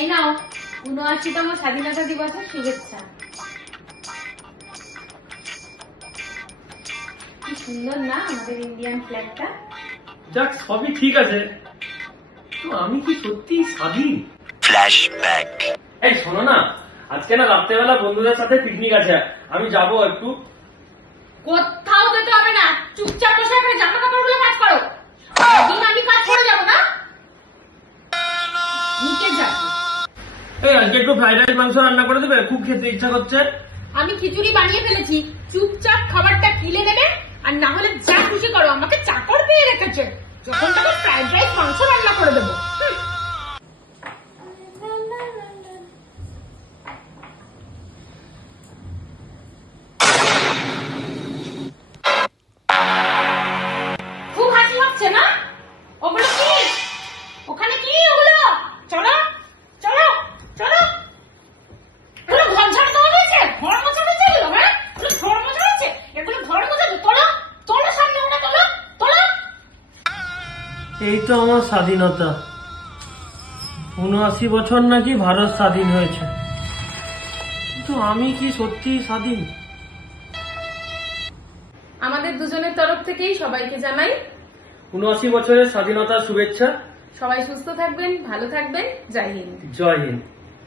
এই নাও ৭৯তম স্বাধীনতা দিবসের শুভেচ্ছা। কি সুন্দর না আমাদের ইন্ডিয়ান ফ্ল্যাগটা। যাক, সবই ঠিক আছে, তো আমি কি সত্যি স্বাধীন? ফ্ল্যাশব্যাক। এই শোনো না, আজকে না রাত্রেবেলা বন্ধুদের সাথে পিকনিক আছে, আমি যাবো একটু। কোথাও যেতে হবে না, চুপচাপ বসে এখানে জামা কাপড়গুলো কাজ করো। সারাদিন আমি কাজ করে যাবো না, নিচে যাবো। এই আজকে একটু ফ্রাইড রাইস মাংস রান্না করে দেবে, খুব খেতে ইচ্ছা করছে। আমি খিচুড়ি বানিয়ে ফেলেছি, চুপচাপ খাবারটা গিলে নেবে, আর না হলে যা খুশি করো। আমাকে চাকর পেয়ে রেখেছে, যখন তখন ফ্রাইড রাইস মাংস রান্না করে দেবো। খুব হাসি হচ্ছে না? ওগুলো কি? ওখানে কি ওগুলো? চলো চলো চলো, এগুলো ঘর ঝাড় দেওয়া হয়েছে, ঘর মোছা হয়েছে এগুলো। হ্যাঁ, এগুলো ঘর মোছা হয়েছে, এগুলো ঘর মোছা। তোলো তোলো, সামনে ওটা তোলো তোলো। এই তো আমার স্বাধীনতা, ৭৯ বছর নাকি ভারত স্বাধীন হয়েছে, কিন্তু আমি কি সত্যি স্বাধীন? আমাদের দুজনের তরফ থেকেই সবাইকে জানাই ৭৯ বছরের স্বাধীনতার শুভেচ্ছা। সবাই সুস্থ থাকবেন, ভালো থাকবেন। জয় হিন্দ। জয় হিন্দ।